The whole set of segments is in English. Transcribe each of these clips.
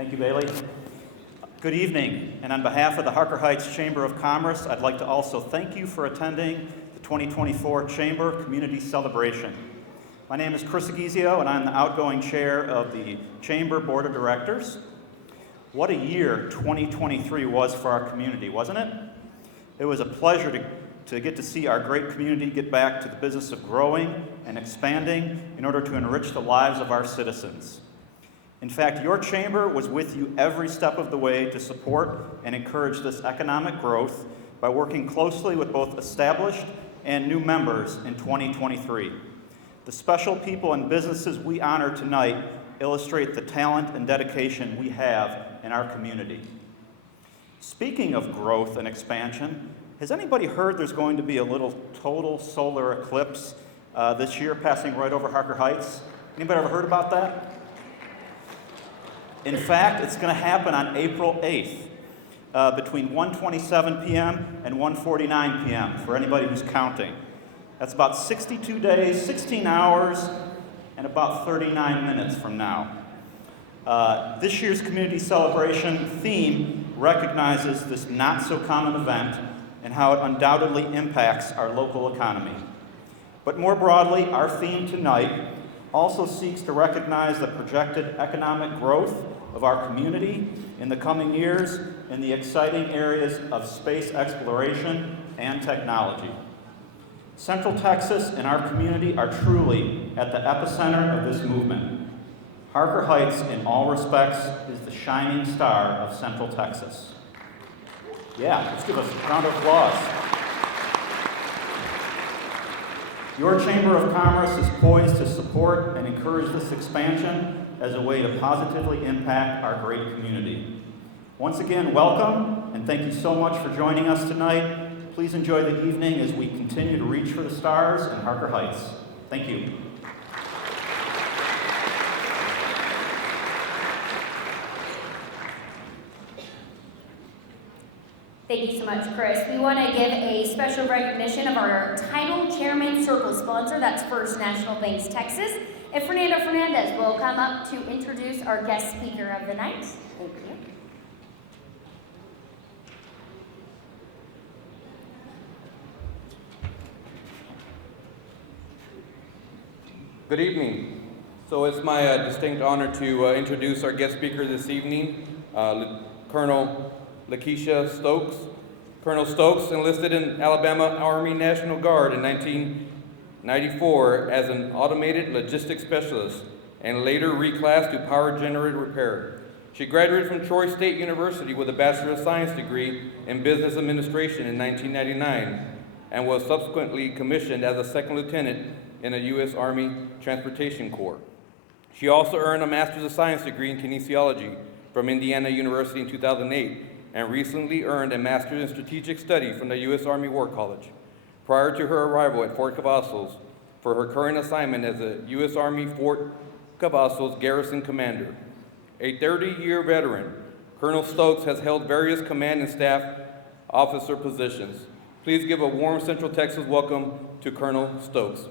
Thank you, Bailey. Good evening, and on behalf of the Harker Heights Chamber of Commerce, I'd like to also thank you for attending the 2024 Chamber Community Celebration. My name is Chris Aguizio, and I'm the outgoing chair of the Chamber Board of Directors. What a year 2023 was for our community, wasn't it? It was a pleasure to get to see our great community get back to the business of growing and expanding in order to enrich the lives of our citizens. In fact, your chamber was with you every step of the way to support and encourage this economic growth by working closely with both established and new members in 2023. The special people and businesses we honor tonight illustrate the talent and dedication we have in our community. Speaking of growth and expansion, has anybody heard there's going to be a little total solar eclipse this year passing right over Harker Heights? Anybody ever heard about that? In fact, it's going to happen on April 8th between 1:27 p.m. and 1:49 p.m. for anybody who's counting. That's about 62 days, 16 hours, and about 39 minutes from now. This year's community celebration theme recognizes this not-so-common event and how it undoubtedly impacts our local economy. But more broadly, our theme tonight also seeks to recognize the projected economic growth of our community in the coming years in the exciting areas of space exploration and technology. Central Texas and our community are truly at the epicenter of this movement. Harker Heights, in all respects, is the shining star of Central Texas. Yeah, let's give us a round of applause. Your Chamber of Commerce is poised to support and encourage this expansion as a way to positively impact our great community. Once again, welcome, and thank you so much for joining us tonight. Please enjoy the evening as we continue to reach for the stars in Harker Heights. Thank you. Thank you so much, Chris. We want to give a special recognition of our title chairman circle sponsor, that's First National Banks Texas. If Fernando Fernandez will come up to introduce our guest speaker of the night. Thank you. Good evening. So it's my distinct honor to introduce our guest speaker this evening, Colonel Lakeisha Stokes. Colonel Stokes enlisted in Alabama Army National Guard in 1994 as an automated logistics specialist and later reclassed to power generator repair. She graduated from Troy State University with a Bachelor of Science degree in Business Administration in 1999 and was subsequently commissioned as a second lieutenant in the U.S. Army Transportation Corps. She also earned a Master's of Science degree in kinesiology from Indiana University in 2008 and recently earned a Master's in Strategic Study from the U.S. Army War College. Prior to her arrival at Fort Cavazos for her current assignment as a U.S. Army Fort Cavazos Garrison Commander. A 30-year veteran, Colonel Stokes has held various command and staff officer positions. Please give a warm Central Texas welcome to Colonel Stokes.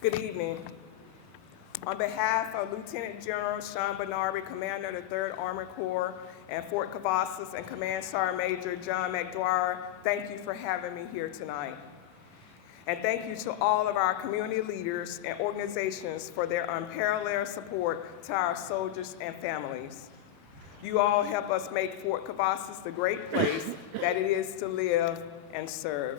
Good evening. On behalf of Lieutenant General Sean Bernardi, Commander of the 3rd Armored Corps, and Fort Cavazos, and Command Sergeant Major John McDwyer, thank you for having me here tonight. And thank you to all of our community leaders and organizations for their unparalleled support to our soldiers and families. You all help us make Fort Cavazos the great place that it is to live and serve.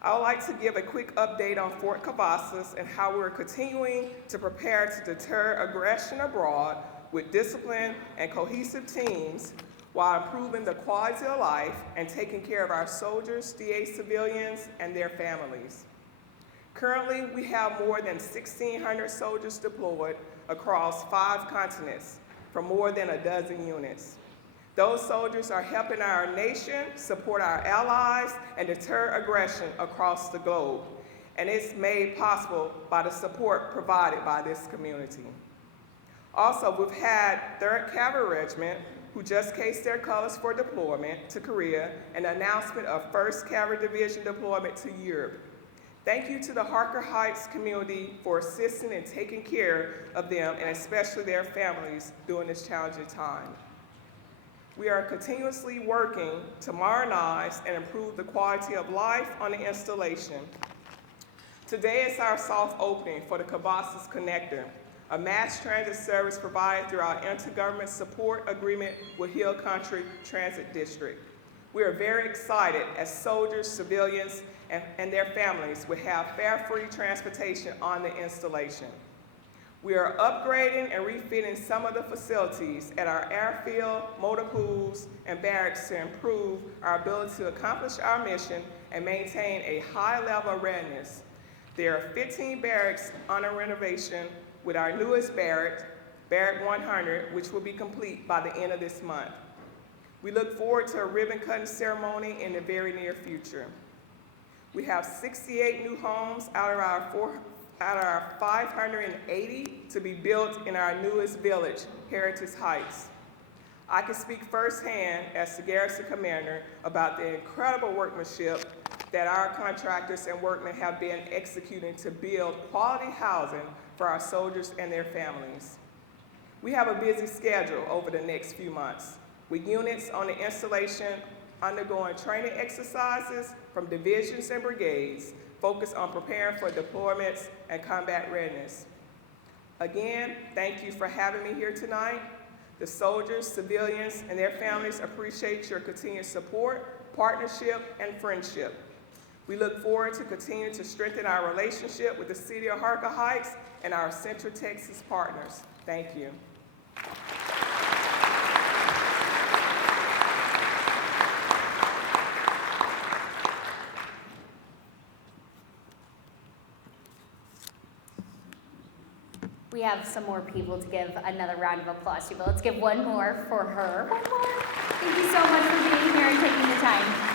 I would like to give a quick update on Fort Cavazos and how we're continuing to prepare to deter aggression abroad with disciplined and cohesive teams while improving the quality of life and taking care of our soldiers, DA civilians, and their families. Currently, we have more than 1,600 soldiers deployed across 5 continents from more than a dozen units. Those soldiers are helping our nation support our allies and deter aggression across the globe. and it's made possible by the support provided by this community. Also, we've had 3rd Cavalry Regiment, who just cased their colors for deployment to Korea, and the announcement of 1st Cavalry Division deployment to Europe. Thank you to the Harker Heights community for assisting and taking care of them, and especially their families during this challenging time. We are continuously working to modernize and improve the quality of life on the installation. Today is our soft opening for the Cavazos Connector, a mass transit service provided through our intergovernment support agreement with Hill Country Transit District. We are very excited as soldiers, civilians, and their families will have fare-free transportation on the installation. We are upgrading and refitting some of the facilities at our airfield, motor pools, and barracks to improve our ability to accomplish our mission and maintain a high level of readiness. There are 15 barracks under renovation, with our newest barrack, Barrack 100, which will be complete by the end of this month. We look forward to a ribbon cutting ceremony in the very near future. We have 68 new homes out of our 580 to be built in our newest village, Heritage Heights. I can speak firsthand as the garrison commander about the incredible workmanship that our contractors and workmen have been executing to build quality housing for our soldiers and their families. We have a busy schedule over the next few months, with units on the installation undergoing training exercises from divisions and brigades focused on preparing for deployments and combat readiness. Again, thank you for having me here tonight. The soldiers, civilians, and their families appreciate your continued support, partnership, and friendship. We look forward to continuing to strengthen our relationship with the City of Harker Heights and our Central Texas partners. Thank you. We have some more people to give another round of applause to, but let's give one more for her. One more. Thank you so much for being here and taking the time.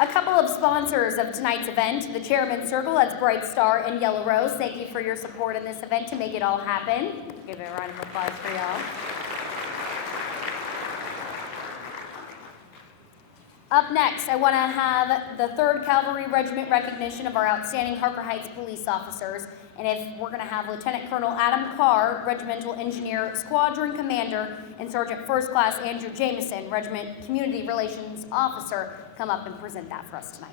A couple of sponsors of tonight's event, the Chairman's Circle, that's Bright Star and Yellow Rose. Thank you for your support in this event to make it all happen. Give a round of applause for y'all. Up next, I want to have the 3rd Cavalry Regiment recognition of our outstanding Harker Heights police officers. And if we're going to have Lieutenant Colonel Adam Carr, Regimental Engineer, Squadron Commander, and Sergeant First Class Andrew Jameson, Regiment Community Relations Officer, come up and present that for us tonight.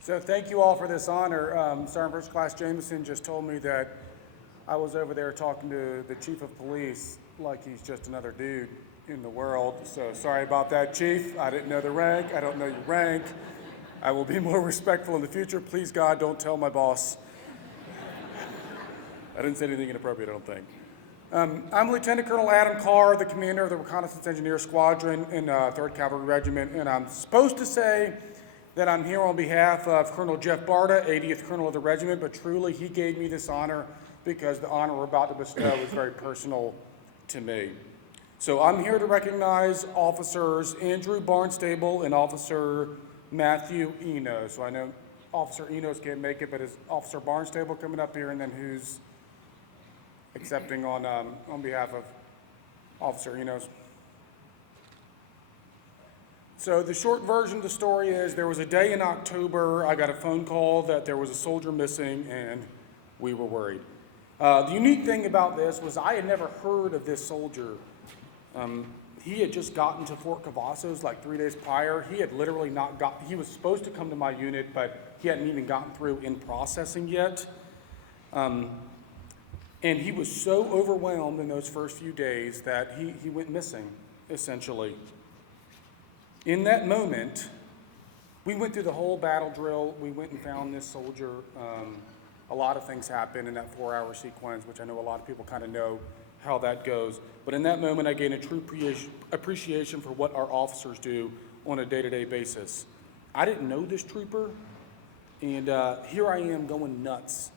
So thank you all for this honor. Sergeant First Class Jameson just told me that I was over there talking to the Chief of Police like he's just another dude in the world. So sorry about that, Chief. I didn't know the rank. I don't know your rank. I will be more respectful in the future. Please, God, don't tell my boss. I didn't say anything inappropriate, I don't think. I'm Lieutenant Colonel Adam Carr, the commander of the Reconnaissance Engineer Squadron in 3rd Cavalry Regiment, and I'm supposed to say that I'm here on behalf of Colonel Jeff Barta, 80th Colonel of the regiment, but truly he gave me this honor because the honor we're about to bestow is very personal to me. So I'm here to recognize Officers Andrew Barnstable and Officer Matthew Enos. So I know Officer Enos can't make it, but is Officer Barnstable coming up here, and then who's accepting on behalf of Officer Enos? So the short version of the story is there was a day in October, I got a phone call that there was a soldier missing, and we were worried. The unique thing about this was I had never heard of this soldier. He had just gotten to Fort Cavazos like 3 days prior. He had literally he was supposed to come to my unit, but he hadn't even gotten through in processing yet. And he was so overwhelmed in those first few days that he went missing, essentially. In that moment, we went through the whole battle drill. We went and found this soldier. A lot of things happened in that 4-hour sequence, which I know a lot of people kind of know how that goes. But in that moment, I gained a true appreciation for what our officers do on a day-to-day basis. I didn't know this trooper, and here I am going nuts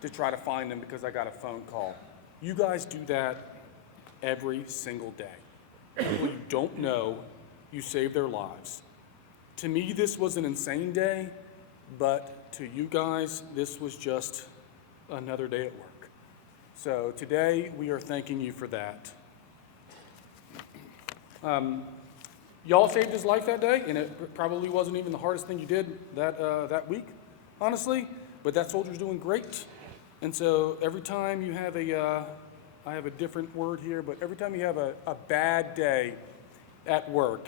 to try to find him because I got a phone call. You guys do that every single day. People you don't know, you save their lives. To me, this was an insane day, but to you guys, this was just another day at work. So today, we are thanking you for that. Y'all saved his life that day, and it probably wasn't even the hardest thing you did that week, honestly, but that soldier's doing great. And so every time you have I have a different word here, but every time you have a bad day at work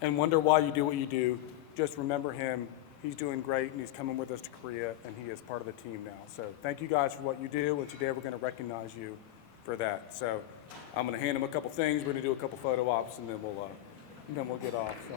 and wonder why you do what you do, just remember him. He's doing great, and he's coming with us to Korea, and he is part of the team now. So thank you guys for what you do, and today we're going to recognize you for that. So I'm going to hand him a couple things. We're going to do a couple photo ops, and then we'll get off. So.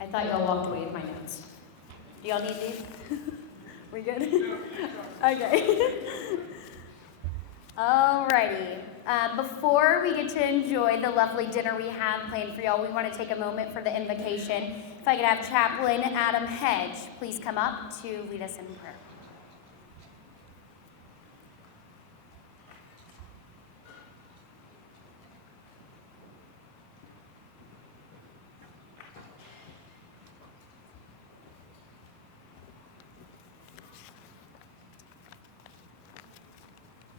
I thought y'all walked away with my notes. Do y'all need these? We good? Okay. Alrighty. Before we get to enjoy the lovely dinner we have planned for y'all, we want to take a moment for the invocation. If I could have Chaplain Adam Hedge please come up to lead us in prayer.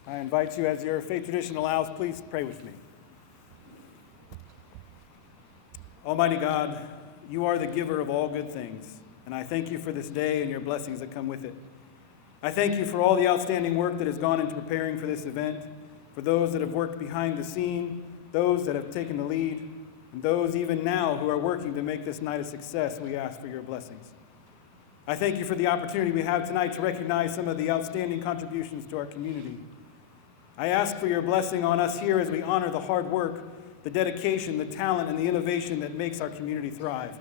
I invite you, as your faith tradition allows, please pray with me. Almighty God, you are the giver of all good things, and I thank you for this day and your blessings that come with it. I thank you for all the outstanding work that has gone into preparing for this event, for those that have worked behind the scene, those that have taken the lead, and those even now who are working to make this night a success. We ask for your blessings. I thank you for the opportunity we have tonight to recognize some of the outstanding contributions to our community. I ask for your blessing on us here as we honor the hard work, the dedication, the talent, and the innovation that makes our community thrive.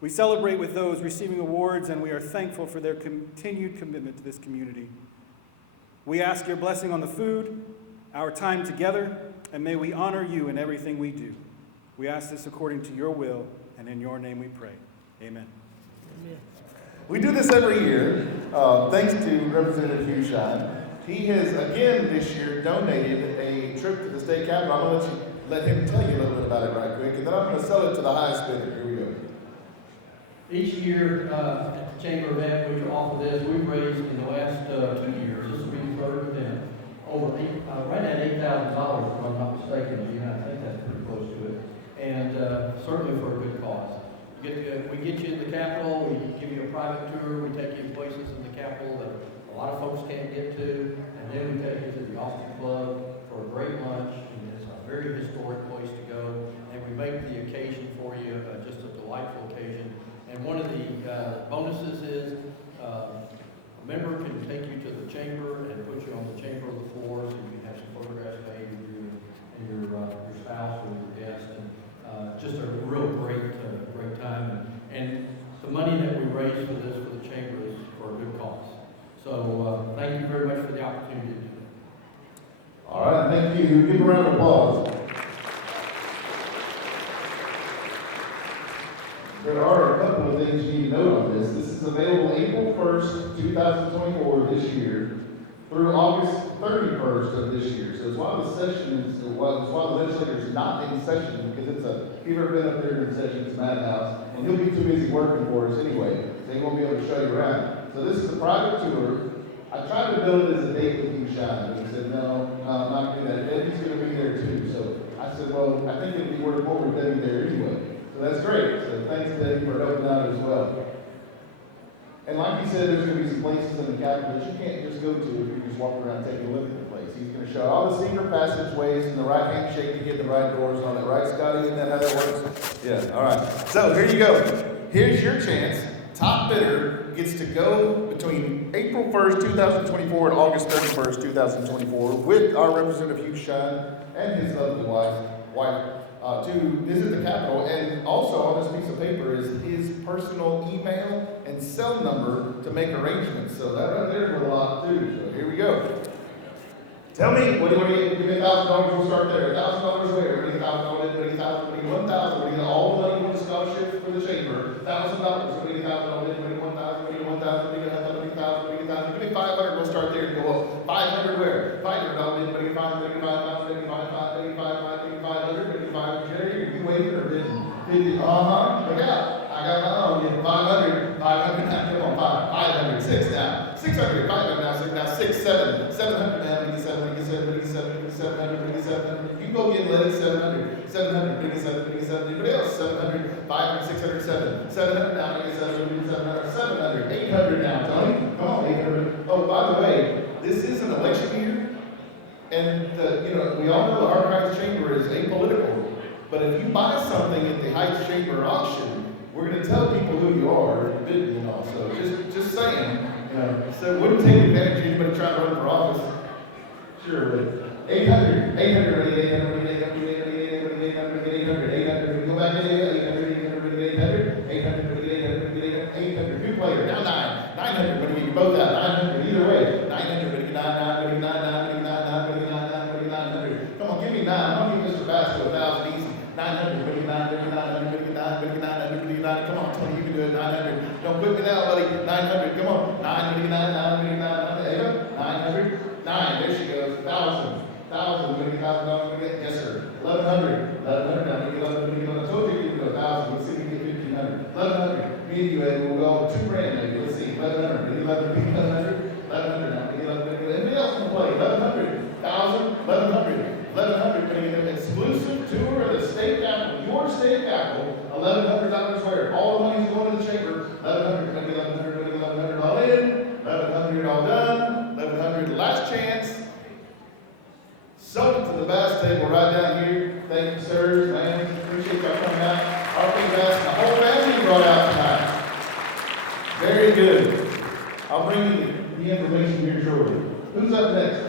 We celebrate with those receiving awards, and we are thankful for their continued commitment to this community. We ask your blessing on the food, our time together, and may we honor you in everything we do. We ask this according to your will, and in your name we pray. Amen. Amen. We do this every year, thanks to Representative Hugh Shine. He has, again this year, donated a trip to the state capitol. I'm going to let him tell you a little bit about it right quick, and then I'm going to sell it to the highest bidder. Here we go. Each year at the Chamber event, we offer this. We've raised in the last 2 years, this will be the third event, right at $8,000, if I'm not mistaken. I think that's pretty close to it. And certainly for a good cause. We get you in the Capitol, we give you a private tour, we take you to places in the Capitol that a lot of folks can't get to, and then we take you to the Austin Club for a great lunch, and it's a very historic place to go, and we make the occasion for you just a delightful occasion. And one of the bonuses is a member can take you to the chamber and put you on the chamber of the floor, so you can have some photographs made with you and your spouse or your guest, and just a real great time. And the money that we raise for this for the chamber is for a good cause. So thank you very much for the opportunity to do that. All right, thank you. Give a round of applause. There are a couple of things you need to note on this. This is available April 1st, 2024 this year through August 31st of this year. So it's while the legislature is not in session, because if you've ever been up there in session, it's madhouse, and he'll be too busy working for us anyway, so he won't be able to show you around. So this is a private tour. I tried to build it as a date with you, Shine, but he said, no, I'm not going to do that. Debbie's going to be there too. So I said, well, I think it'd be worth more with Debbie there anyway. So that's great. So thanks, Debbie, for helping out as well. And like he said there's going to be some places in the Capitol that you can't just go to if you just walk around and take a look at the place. He's going to show all the secret passageways and the right handshake to get the right doors and all that. Right, Scotty? Isn't that how that works? Yeah, all right. So here you go. Here's your chance. Top bidder gets to go between April 1st, 2024 and August 31st, 2024 with our Representative Hugh Shine and his lovely wife to visit the Capitol. And also on this piece of paper is his personal email and cell number to make arrangements. So that right there is a lot too. So here we go. Tell me, what do you want to get? Give me $1,000, we'll start there. $1,000 where? $1,000, $1,000, $1,000, all the money for the scholarship for the chamber. $1,000, $1,000, $1,000, $1,000, give me 500, we'll start there and go up. 500 where? $500, $500, $500, you waiting or bidding? 50, look out. I got my own, 500 now, come on, 500, 6 now, 600, 500 now, 6, 7, 700 now, bring it 700, you can go get Letty 700, bring it 700, anybody else, 700, 500, 600, 700 now, bring it 700, 800 now, Tony, come on, 800. Oh, by the way, this is an election year, and we all know the Harker Heights Chamber is apolitical, but if you buy something at the Heights Chamber auction, we're going to tell people who you are, bidding and all. So just saying, so it wouldn't take advantage of anybody trying to run for office. Sure, but 800, go back to 800, new player, now 900, when you get both out, 900, either way, 900, 900, come on, give me 9, I'm going to give Mr. Bass to 1,000 easy, 900, come on, Tony, you can do it, 900, don't quit me now, buddy, 900, come on, 900, there you go, 900, 9, there she goes, 1,000, $1,000, yes sir, 1,100, now, I told you you could do 1,000, let's see if we get 1,500, 1,100, me and you, Ed, we'll go $2,000 maybe, let's see, 1,100, 1,100 now, anybody else can play, 1,100, 1,000, 1,100, bringing an exclusive tour of the state capitol, your state capitol, $1,100 where? All the money's going to the chamber, 1,100, all in, 1,100 all done, 1,100 last chance. Soak it to the bass table right down here. Thank you, sirs, man. Appreciate y'all coming out. Our big bass and the whole family brought out tonight. Very good. I'll bring you the information here shortly. Who's up next?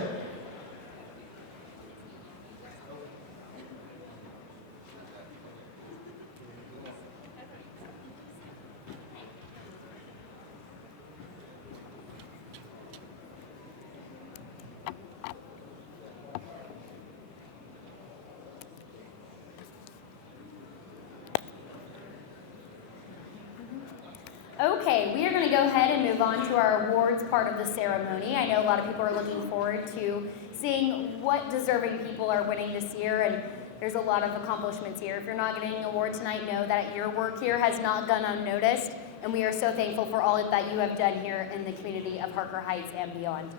Okay, we are going to go ahead and move on to our awards part of the ceremony. I know a lot of people are looking forward to seeing what deserving people are winning this year, and there's a lot of accomplishments here. If you're not getting an award tonight, know that your work here has not gone unnoticed, and we are so thankful for all that you have done here in the community of Harker Heights and beyond.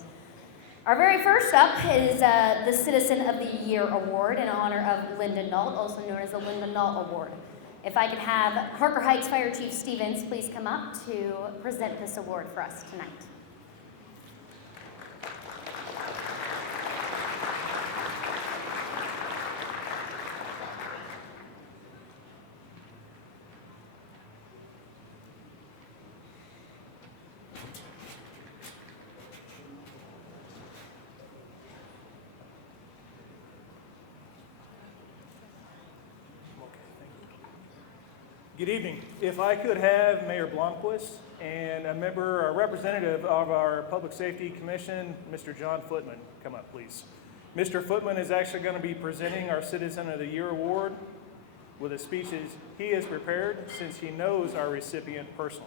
Our very first up is the Citizen of the Year Award in honor of Linda Nault, also known as the Linda Nault Award. If I could have Harker Heights Fire Chief Stevens please come up to present this award for us tonight. Good evening. If I could have Mayor Blomquist and a representative of our Public Safety Commission, Mr. John Footman, come up, please. Mr. Footman is actually going to be presenting our Citizen of the Year Award with a speech he has prepared since he knows our recipient personally.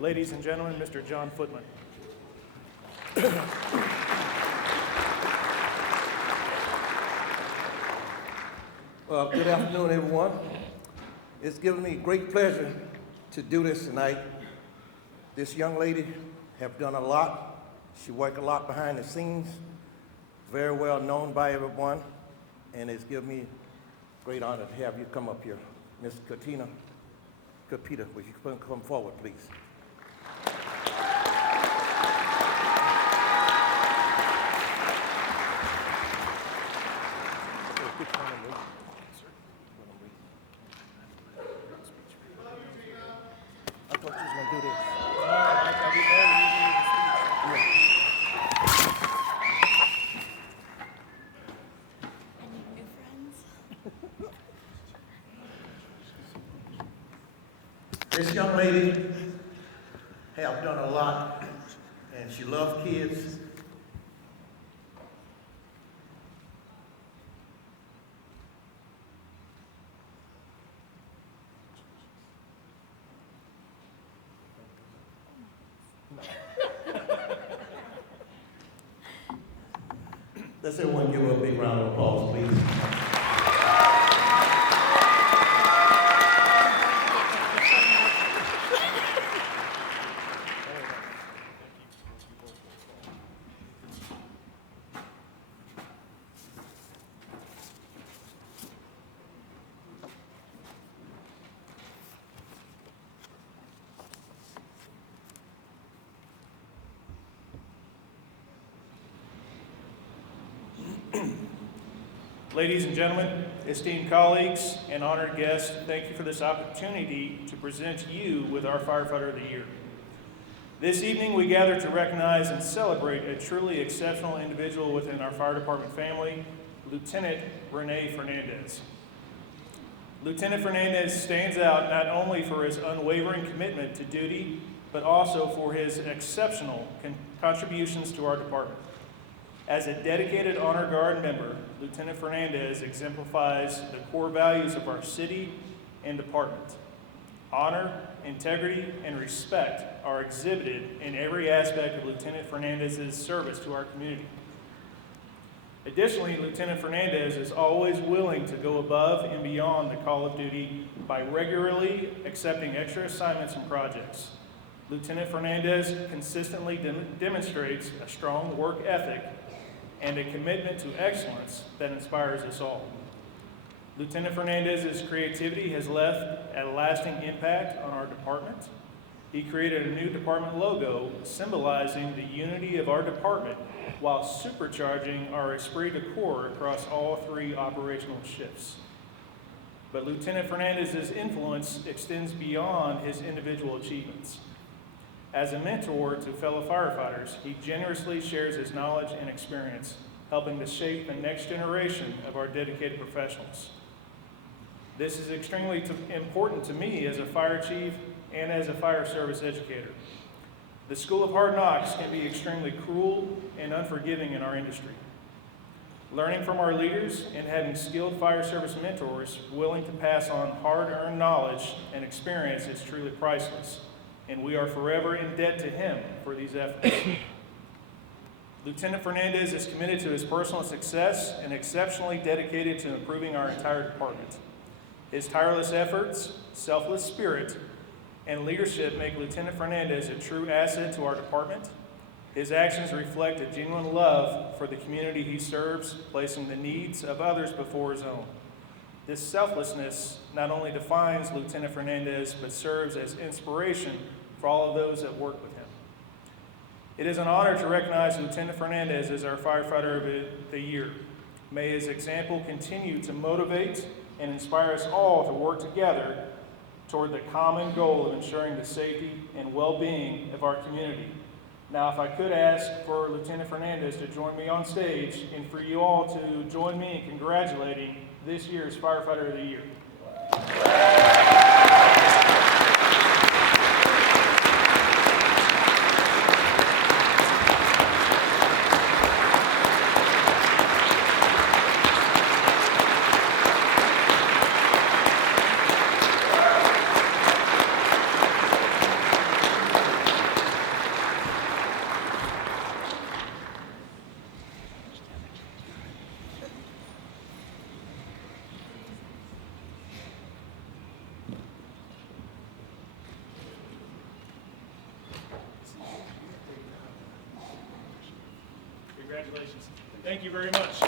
Ladies and gentlemen, Mr. John Footman. Well, good afternoon, everyone. It's given me great pleasure to do this tonight. This young lady have done a lot. She worked a lot behind the scenes, very well known by everyone, and it's given me great honor to have you come up here. Miss Katina Kapita, would you come forward, please? I thought you was gonna do this. This young lady have done a lot, and she loves kids. Let's everyone give her a big round of applause, please. Ladies and gentlemen, esteemed colleagues, and honored guests, thank you for this opportunity to present you with our Firefighter of the Year. This evening, we gather to recognize and celebrate a truly exceptional individual within our fire department family, Lieutenant Rene Fernandez. Lieutenant Fernandez stands out not only for his unwavering commitment to duty, but also for his exceptional contributions to our department. As a dedicated Honor Guard member, Lieutenant Fernandez exemplifies the core values of our city and department. Honor, integrity, and respect are exhibited in every aspect of Lieutenant Fernandez's service to our community. Additionally, Lieutenant Fernandez is always willing to go above and beyond the call of duty by regularly accepting extra assignments and projects. Lieutenant Fernandez consistently demonstrates a strong work ethic and a commitment to excellence that inspires us all. Lieutenant Fernandez's creativity has left a lasting impact on our department. He created a new department logo symbolizing the unity of our department while supercharging our esprit de corps across all three operational shifts. But Lieutenant Fernandez's influence extends beyond his individual achievements. As a mentor to fellow firefighters, he generously shares his knowledge and experience, helping to shape the next generation of our dedicated professionals. This is extremely important to me as a fire chief and as a fire service educator. The School of Hard Knocks can be extremely cruel and unforgiving in our industry. Learning from our leaders and having skilled fire service mentors willing to pass on hard-earned knowledge and experience is truly priceless, and we are forever in debt to him for these efforts. Lieutenant Fernandez is committed to his personal success and exceptionally dedicated to improving our entire department. His tireless efforts, selfless spirit, and leadership make Lieutenant Fernandez a true asset to our department. His actions reflect a genuine love for the community he serves, placing the needs of others before his own. This selflessness not only defines Lieutenant Fernandez, but serves as inspiration for all of those that work with him. It is an honor to recognize Lieutenant Fernandez as our Firefighter of the Year. May his example continue to motivate and inspire us all to work together toward the common goal of ensuring the safety and well-being of our community. Now, if I could ask for Lieutenant Fernandez to join me on stage and for you all to join me in congratulating this year's Firefighter of the Year. Congratulations. Thank you very much.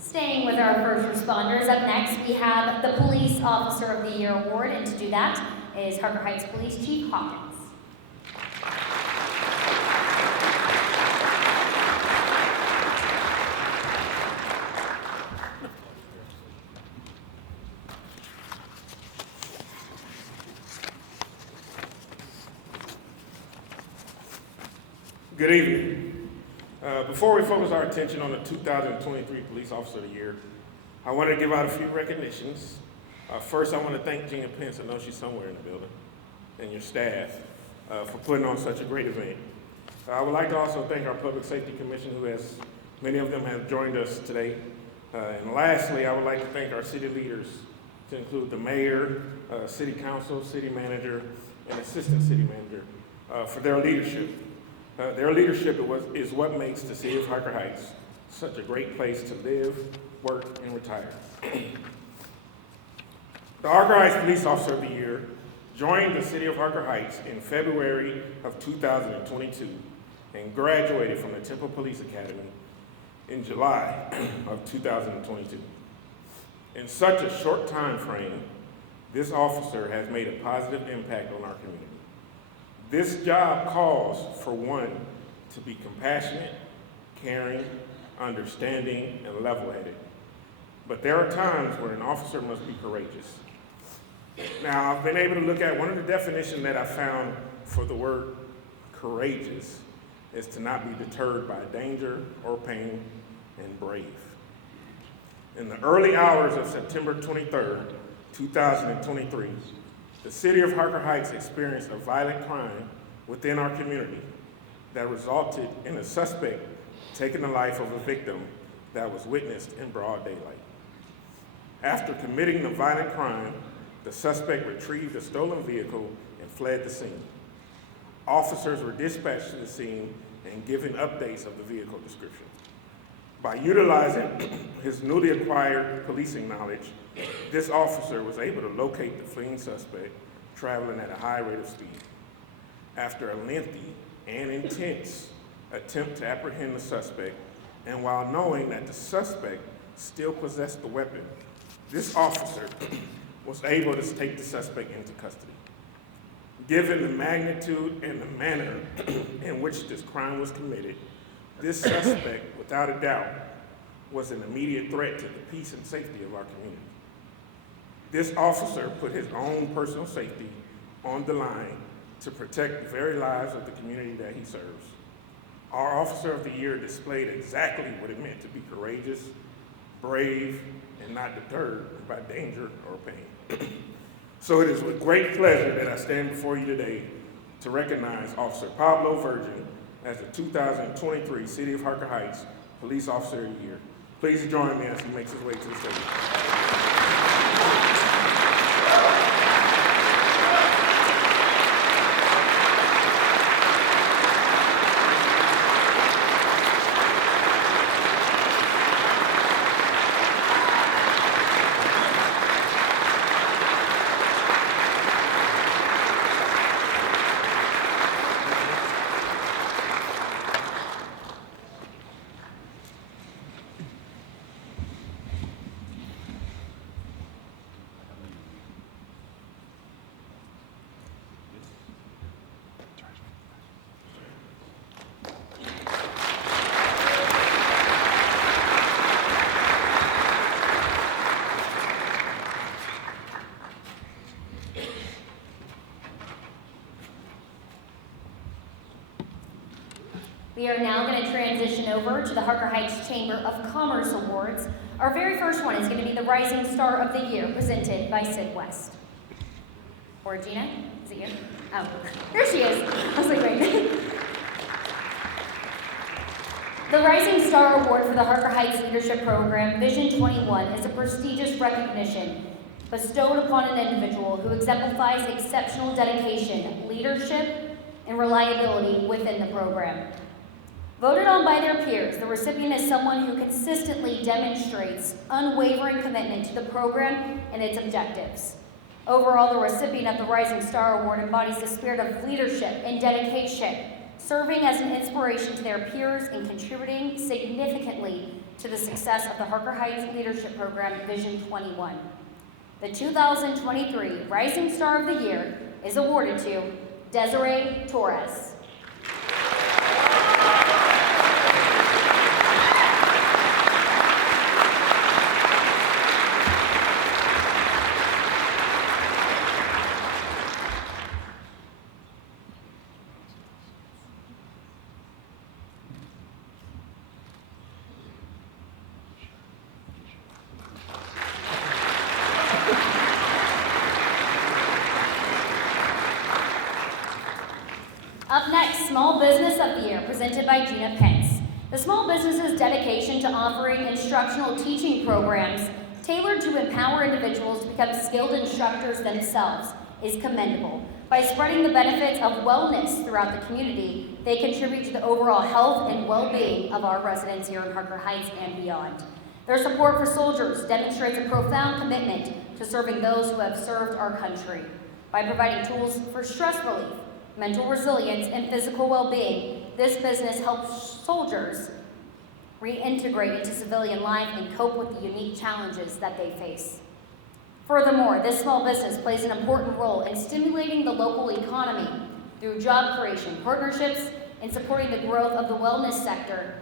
Staying with our first responders, up next we have the Police Officer of the Year Award, and to do that is Harker Heights Police Chief Hawkins. Good evening. Before we focus our attention on the 2023 Police Officer of the Year, I want to give out a few recognitions. First, I want to thank Gina Pence, I know she's somewhere in the building, and your staff for putting on such a great event. I would like to also thank our Public Safety Commission, many of them have joined us today. And lastly, I would like to thank our city leaders, to include the mayor, city council, city manager, and assistant city manager for their leadership. Their leadership is what makes the city of Harker Heights such a great place to live, work, and retire. The Harker Heights Police Officer of the Year joined the city of Harker Heights in February of 2022 and graduated from the Temple Police Academy in July of 2022. In such a short time frame, this officer has made a positive impact on our community. This job calls for one to be compassionate, caring, understanding, and level-headed. But there are times when an officer must be courageous. Now, I've been able to look at one of the definitions that I found for the word courageous is to not be deterred by danger or pain, and brave. In the early hours of September 23rd, 2023, the city of Harker Heights experienced a violent crime within our community that resulted in a suspect taking the life of a victim that was witnessed in broad daylight. After committing the violent crime, the suspect retrieved a stolen vehicle and fled the scene. Officers were dispatched to the scene and given updates of the vehicle description. By utilizing his newly acquired policing knowledge, this officer was able to locate the fleeing suspect traveling at a high rate of speed. After a lengthy and intense attempt to apprehend the suspect, and while knowing that the suspect still possessed the weapon, this officer was able to take the suspect into custody. Given the magnitude and the manner in which this crime was committed, this suspect, without a doubt, was an immediate threat to the peace and safety of our community. This officer put his own personal safety on the line to protect the very lives of the community that he serves. Our Officer of the Year displayed exactly what it meant to be courageous, brave, and not deterred by danger or pain. So it is with great pleasure that I stand before you today to recognize Officer Pablo Virgin as the 2023 City of Harker Heights Police Officer of the Year. Please join me as he makes his way to the stage. We are now going to transition over to the Harker Heights Chamber of Commerce Awards. Our very first one is going to be the Rising Star of the Year, presented by Sid West. Or Gina? Is it you? Oh, there she is. I was like, wait. The Rising Star Award for the Harker Heights Leadership Program, Vision 21, is a prestigious recognition bestowed upon an individual who exemplifies exceptional dedication, leadership, and reliability within the program. Voted on by their peers, the recipient is someone who consistently demonstrates unwavering commitment to the program and its objectives. Overall, the recipient of the Rising Star Award embodies the spirit of leadership and dedication, serving as an inspiration to their peers and contributing significantly to the success of the Harker Heights Leadership Program Vision 21. The 2023 Rising Star of the Year is awarded to Desiree Torres. Up next, Small Business of the Year, presented by Gina Pence. The small business's dedication to offering instructional teaching programs tailored to empower individuals to become skilled instructors themselves is commendable. By spreading the benefits of wellness throughout the community, they contribute to the overall health and well-being of our residents here in Harker Heights and beyond. Their support for soldiers demonstrates a profound commitment to serving those who have served our country. By providing tools for stress relief, mental resilience, and physical well-being, this business helps soldiers reintegrate into civilian life and cope with the unique challenges that they face. Furthermore, this small business plays an important role in stimulating the local economy through job creation, partnerships, and supporting the growth of the wellness sector.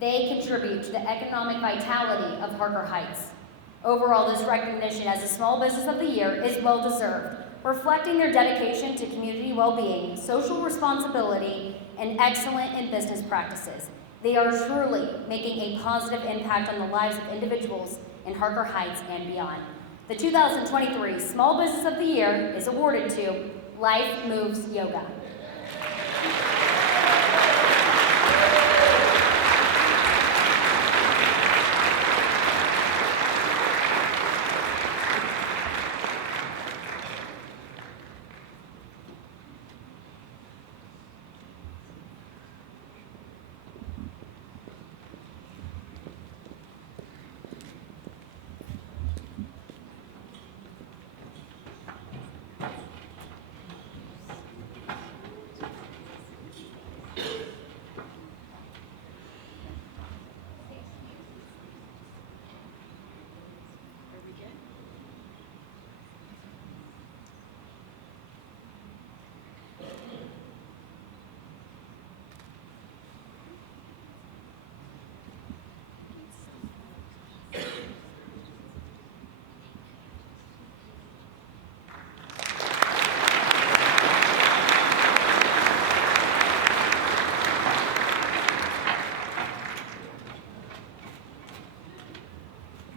They contribute to the economic vitality of Harker Heights. Overall, this recognition as a Small Business of the Year is well-deserved, reflecting their dedication to community well-being, social responsibility, and excellence in business practices. They are truly making a positive impact on the lives of individuals in Harker Heights and beyond. The 2023 Small Business of the Year is awarded to Life Moves Yoga.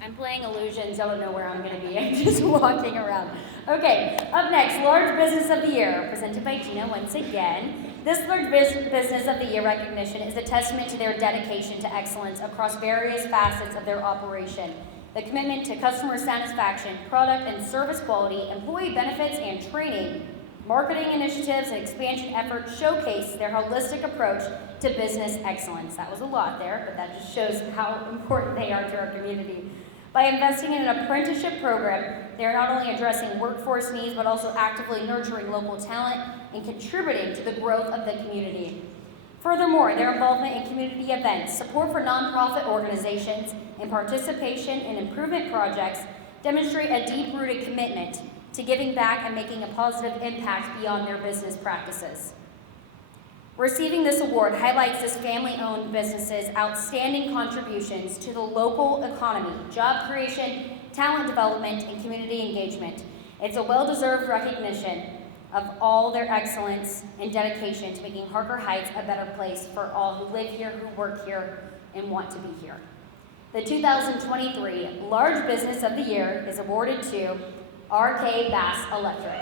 I'm playing illusions, I don't know where I'm going to be. I'm just walking around. Okay, up next, Large Business of the Year, presented by Gina once again. This Large Business of the Year recognition is a testament to their dedication to excellence across various facets of their operation. The commitment to customer satisfaction, product and service quality, employee benefits and training, marketing initiatives, and expansion efforts showcase their holistic approach to business excellence. That was a lot there, but that just shows how important they are to our community. By investing in an apprenticeship program, they are not only addressing workforce needs, but also actively nurturing local talent and contributing to the growth of the community. Furthermore, their involvement in community events, support for nonprofit organizations, and participation in improvement projects demonstrate a deep-rooted commitment to giving back and making a positive impact beyond their business practices. Receiving this award highlights this family-owned business's outstanding contributions to the local economy, job creation, talent development, and community engagement. It's a well-deserved recognition of all their excellence and dedication to making Harker Heights a better place for all who live here, who work here, and want to be here. The 2023 Large Business of the Year is awarded to RK Bass Electric.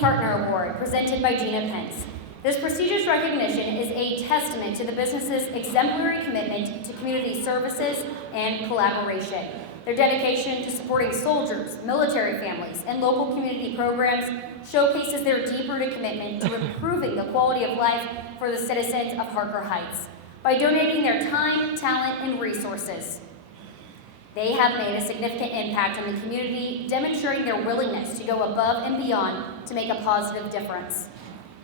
Partner Award presented by Gina Pence. This prestigious recognition is a testament to the business's exemplary commitment to community services and collaboration. Their dedication to supporting soldiers, military families, and local community programs showcases their deep-rooted commitment to improving the quality of life for the citizens of Harker Heights by donating their time, talent, and resources. They have made a significant impact on the community, demonstrating their willingness to go above and beyond to make a positive difference.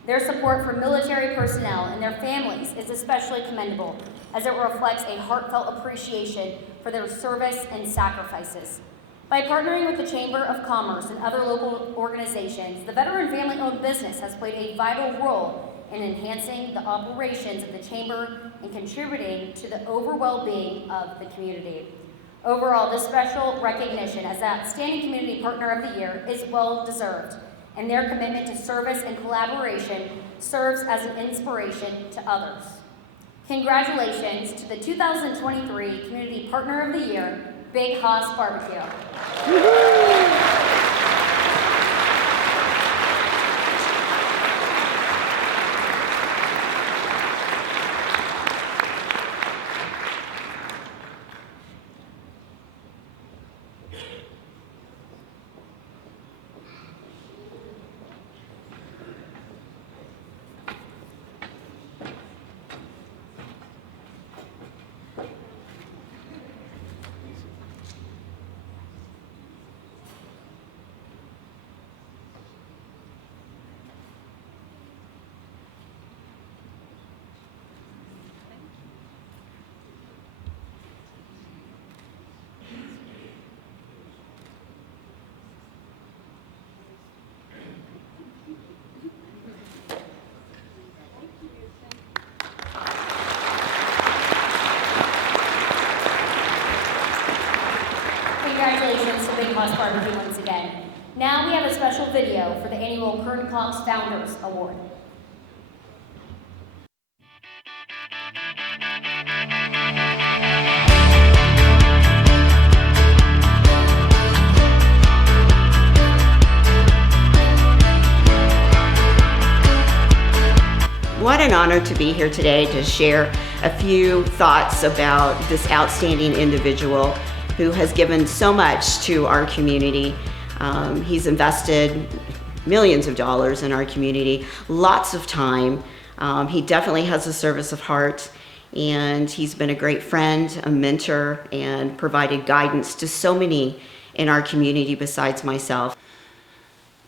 Their support for military personnel and their families is especially commendable, as it reflects a heartfelt appreciation for their service and sacrifices. By partnering with the Chamber of Commerce and other local organizations, the veteran family-owned business has played a vital role in enhancing the operations of the Chamber and contributing to the overall well-being of the community. Overall, this special recognition as Outstanding Community Partner of the Year is well-deserved, and their commitment to service and collaboration serves as an inspiration to others. Congratulations to the 2023 Community Partner of the Year, Big Hoss Barbecue. Congratulations to Big Hoss Barbecue once again. Now we have a special video for the annual Kern Cox Founders Award. What an honor to be here today to share a few thoughts about this outstanding individual who has given so much to our community. He's invested millions of dollars in our community, lots of time. He definitely has a service of heart, and he's been a great friend, a mentor, and provided guidance to so many in our community besides myself.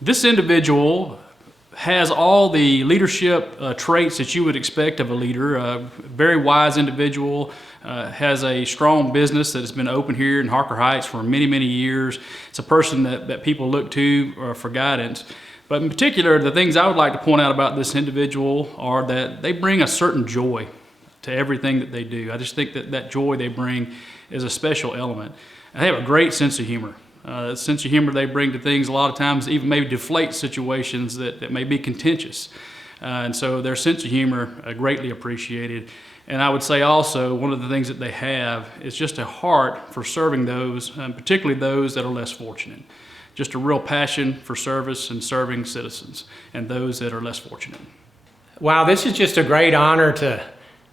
This individual has all the leadership traits that you would expect of a leader. A very wise individual, has a strong business that has been open here in Harker Heights for many, many years. It's a person that people look to for guidance. But in particular, the things I would like to point out about this individual are that they bring a certain joy to everything that they do. I just think that that joy they bring is a special element. And they have a great sense of humor. The sense of humor they bring to things a lot of times even maybe deflate situations that may be contentious. And so their sense of humor greatly appreciated. And I would say also one of the things that they have is just a heart for serving those, particularly those that are less fortunate. Just a real passion for service and serving citizens and those that are less fortunate. Wow, this is just a great honor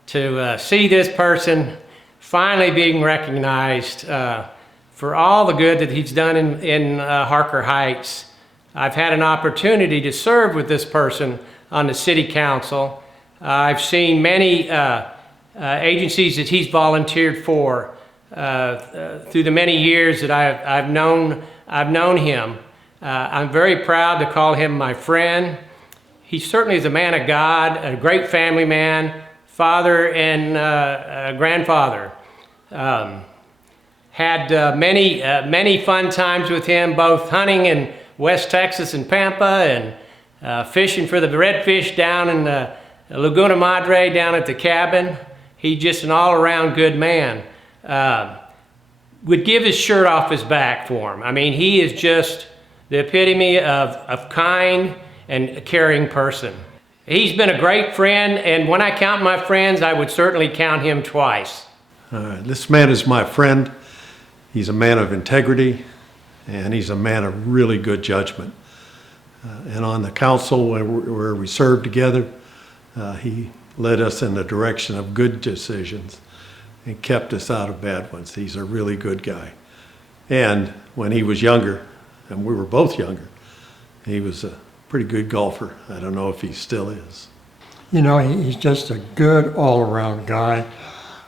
to see this person finally being recognized for all the good that he's done in Harker Heights. I've had an opportunity to serve with this person on the city council. I've seen many agencies that he's volunteered for through the many years that I've known him. I'm very proud to call him my friend. He certainly is a man of God, a great family man, father and grandfather. Had many fun times with him, both hunting in West Texas and Pampa and fishing for the redfish down in Laguna Madre down at the cabin. He's just an all-around good man. Would give his shirt off his back for him. I mean, he is just the epitome of kind and a caring person. He's been a great friend, and when I count my friends, I would certainly count him twice. This man is my friend. He's a man of integrity, and he's a man of really good judgment. and on the council where we served together. He led us in the direction of good decisions and kept us out of bad ones. He's a really good guy. And when he was younger, and we were both younger, he was a pretty good golfer. I don't know if he still is. You know, he's just a good all-around guy,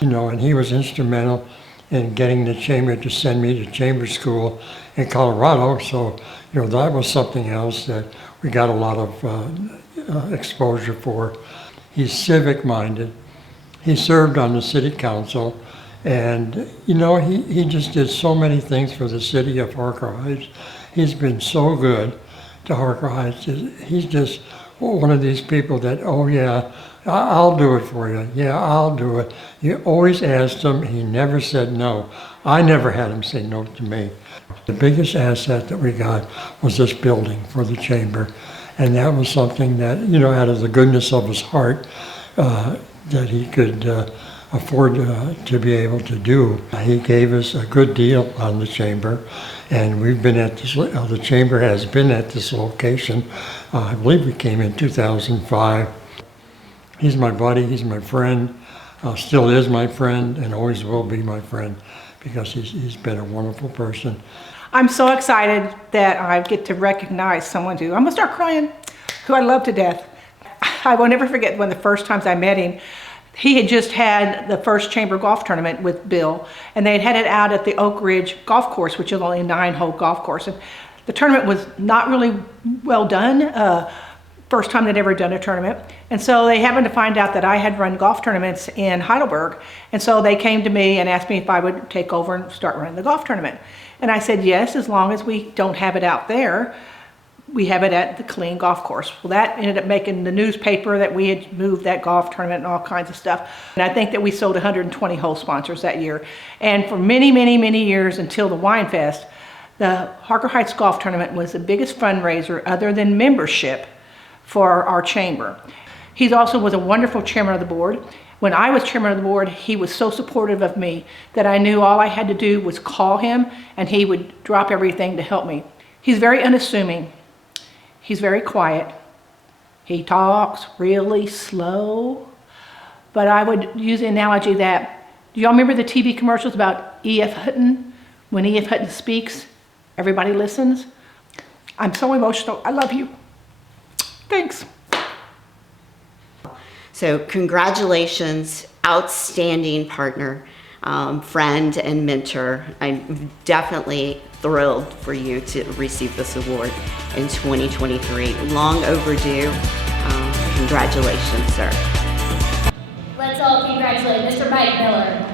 you know, and he was instrumental in getting the chamber to send me to chamber school in Colorado. So, you know, that was something else that we got a lot of exposure for. He's civic-minded. He served on the city council, and, you know, he just did so many things for the city of Harker Heights. He's been so good to Harker Heights. He's just one of these people that, oh yeah, I'll do it for you. Yeah, I'll do it. You always asked him. He never said no. I never had him say no to me. The biggest asset that we got was this building for the chamber. And that was something that, you know, out of the goodness of his heart, that he could afford to be able to do. He gave us a good deal on the chamber, and we've been at this, the chamber has been at this location. I believe we came in 2005. He's my buddy, he's my friend, still is my friend, and always will be my friend, because he's been a wonderful person. I'm so excited that I get to recognize someone I'm gonna start crying, who I love to death. I will never forget one of the first times I met him. He had just had the first chamber golf tournament with Bill, and they had it out at the Oak Ridge golf course, which is only a 9-hole golf course. And the tournament was not really well done. First time they'd ever done a tournament. And so they happened to find out that I had run golf tournaments in Heidelberg. And so they came to me and asked me if I would take over and start running the golf tournament. And I said, yes, as long as we don't have it out there, we have it at the Killeen golf course. Well, that ended up making the newspaper that we had moved that golf tournament and all kinds of stuff. And I think that we sold 120 hole sponsors that year. And for many, many, many years until the Wine Fest, the Harker Heights Golf Tournament was the biggest fundraiser other than membership for our chamber. He also was a wonderful chairman of the board. When I was chairman of the board, he was so supportive of me that I knew all I had to do was call him and he would drop everything to help me. He's very unassuming. He's very quiet. He talks really slow. But I would use the analogy that, do y'all remember the TV commercials about E.F. Hutton? When E.F. Hutton speaks, everybody listens. I'm so emotional. I love you. Thanks. So congratulations, outstanding partner, friend, and mentor. I'm definitely thrilled for you to receive this award in 2023. Long overdue. Congratulations, sir. Let's all congratulate Mr. Mike Miller.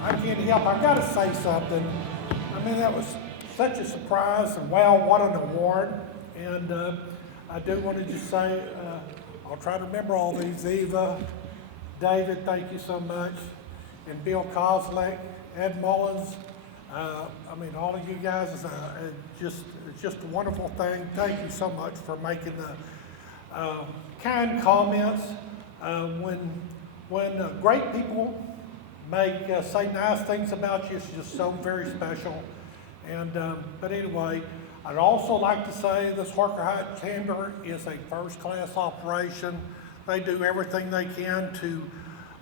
I can't help, I gotta say something. I mean, that was such a surprise, and wow, what an award. And I do want to just say, I'll try to remember all these. Eva, David, thank you so much. And Bill Kozlek, Ed Mullins, I mean, all of you guys, it's just a wonderful thing. Thank you so much for making the kind comments. When great people say nice things about you, it's just so very special. And but anyway, I'd also like to say this Harker Heights Chamber is a first-class operation. They do everything they can to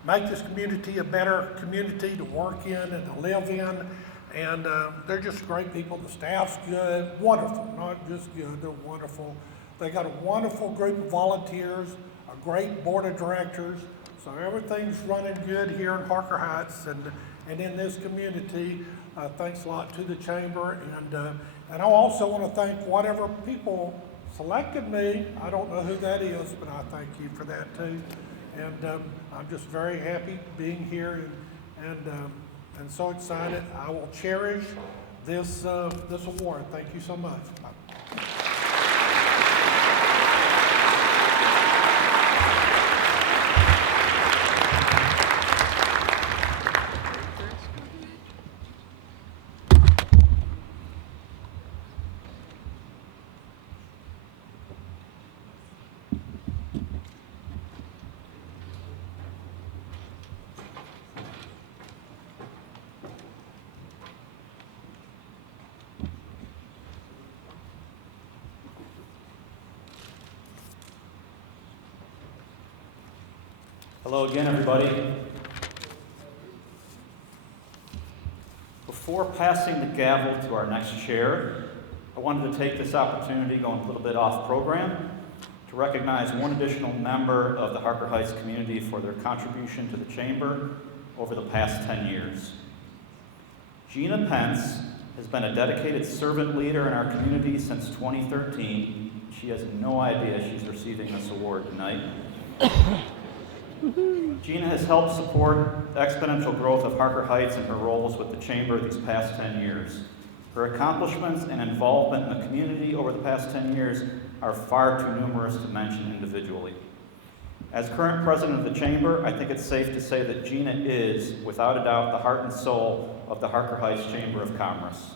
make this community a better community to work in and to live in. And they're just great people. The staff's good, wonderful, not just good, they're wonderful. They got a wonderful group of volunteers, a great board of directors. So everything's running good here in Harker Heights and in this community. Thanks a lot to the chamber. And I also want to thank whatever people selected me. I don't know who that is, but I thank you for that too. And I'm just very happy being here and so excited. I will cherish this award. Thank you so much. Hello again, everybody. Before passing the gavel to our next chair, I wanted to take this opportunity, going a little bit off program, to recognize one additional member of the Harker Heights community for their contribution to the chamber over the past 10 years. Gina Pence has been a dedicated servant leader in our community since 2013. She has no idea she's receiving this award tonight. Gina has helped support the exponential growth of Harker Heights and her roles with the Chamber these past 10 years. Her accomplishments and involvement in the community over the past 10 years are far too numerous to mention individually. As current president of the Chamber, I think it's safe to say that Gina is, without a doubt, the heart and soul of the Harker Heights Chamber of Commerce.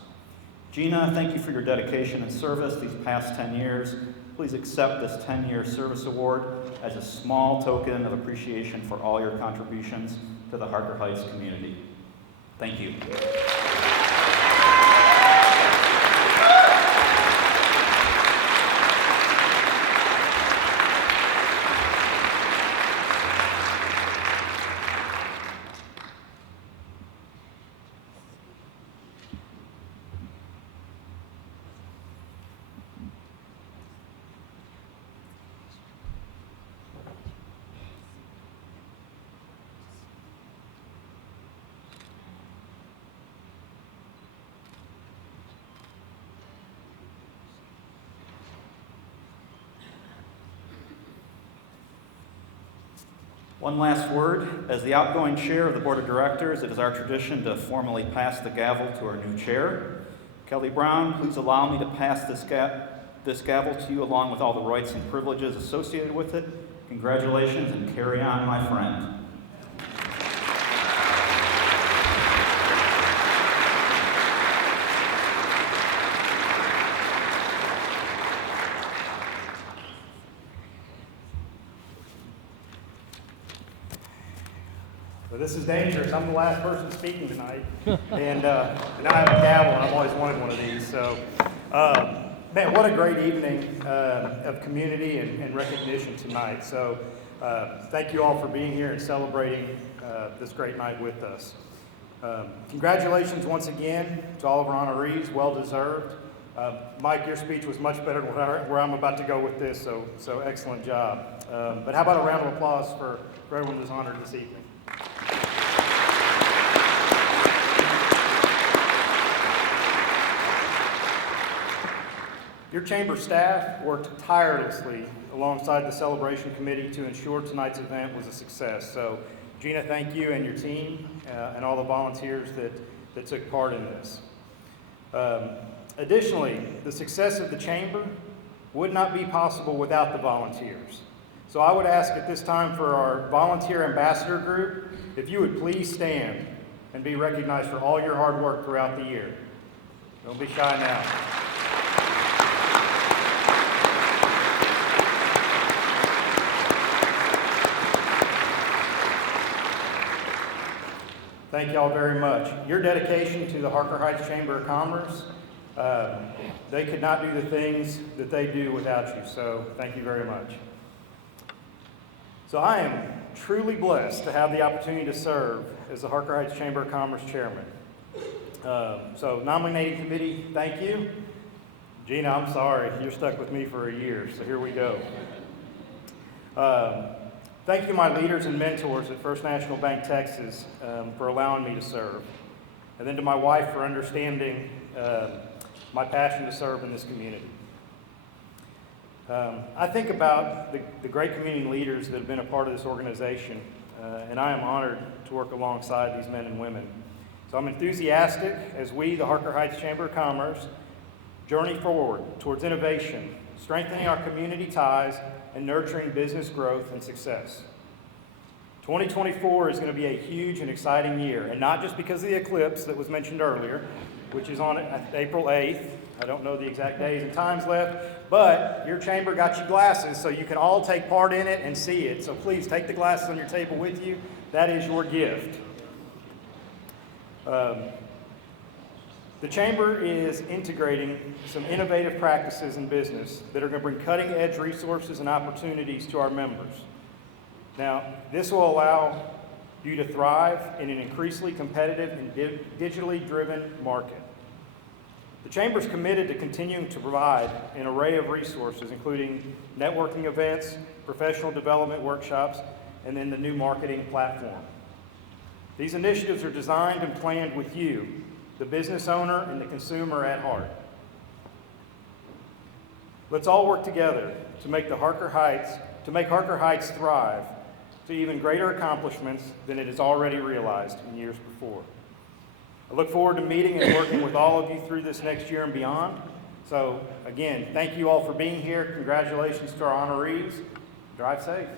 Gina, thank you for your dedication and service these past 10 years. Please accept this 10-year service award as a small token of appreciation for all your contributions to the Harker Heights community. Thank you. One last word. As the outgoing chair of the Board of Directors, it is our tradition to formally pass the gavel to our new chair. Kelly Brown, please allow me to pass this gavel to you along with all the rights and privileges associated with it. Congratulations and carry on, my friend. This is dangerous. I'm the last person speaking tonight, and now I have a gavel, and I've always wanted one of these. So, man, what a great evening of community and recognition tonight. So, thank you all for being here and celebrating this great night with us. Congratulations once again to all of our honorees. Well deserved. Mike, your speech was much better than where I'm about to go with this. So excellent job. But how about a round of applause for everyone who's honored this evening? Your chamber staff worked tirelessly alongside the celebration committee to ensure tonight's event was a success. So, Gina, thank you and your team and all the volunteers that took part in this. Additionally, the success of the chamber would not be possible without the volunteers. So I would ask at this time for our volunteer ambassador group, if you would please stand and be recognized for all your hard work throughout the year. Don't be shy now. Thank you all very much. Your dedication to the Harker Heights Chamber of Commerce, they could not do the things that they do without you, so thank you very much. So I am truly blessed to have the opportunity to serve as the Harker Heights Chamber of Commerce Chairman. So nominating committee, thank you. Gina, I'm sorry, you're stuck with me for a year, so here we go. Thank you, my leaders and mentors at First National Bank Texas, for allowing me to serve. And then to my wife for understanding my passion to serve in this community. I think about the great community leaders that have been a part of this organization, and I am honored to work alongside these men and women. So I'm enthusiastic as we, the Harker Heights Chamber of Commerce, journey forward towards innovation, strengthening our community ties, and nurturing business growth and success. 2024 is going to be a huge and exciting year, and not just because of the eclipse that was mentioned earlier, which is on April 8th. I don't know the exact days and times left, but your chamber got you glasses so you can all take part in it and see it. So please take the glasses on your table with you. That is your gift. The Chamber is integrating some innovative practices in business that are going to bring cutting-edge resources and opportunities to our members. Now, this will allow you to thrive in an increasingly competitive and digitally driven market. The Chamber is committed to continuing to provide an array of resources, including networking events, professional development workshops, and then the new marketing platform. These initiatives are designed and planned with you, the business owner and the consumer at heart. Let's all work together to make Harker Heights thrive to even greater accomplishments than it has already realized in years before. I look forward to meeting and working with all of you through this next year and beyond. So again, thank you all for being here. Congratulations to our honorees. Drive safe.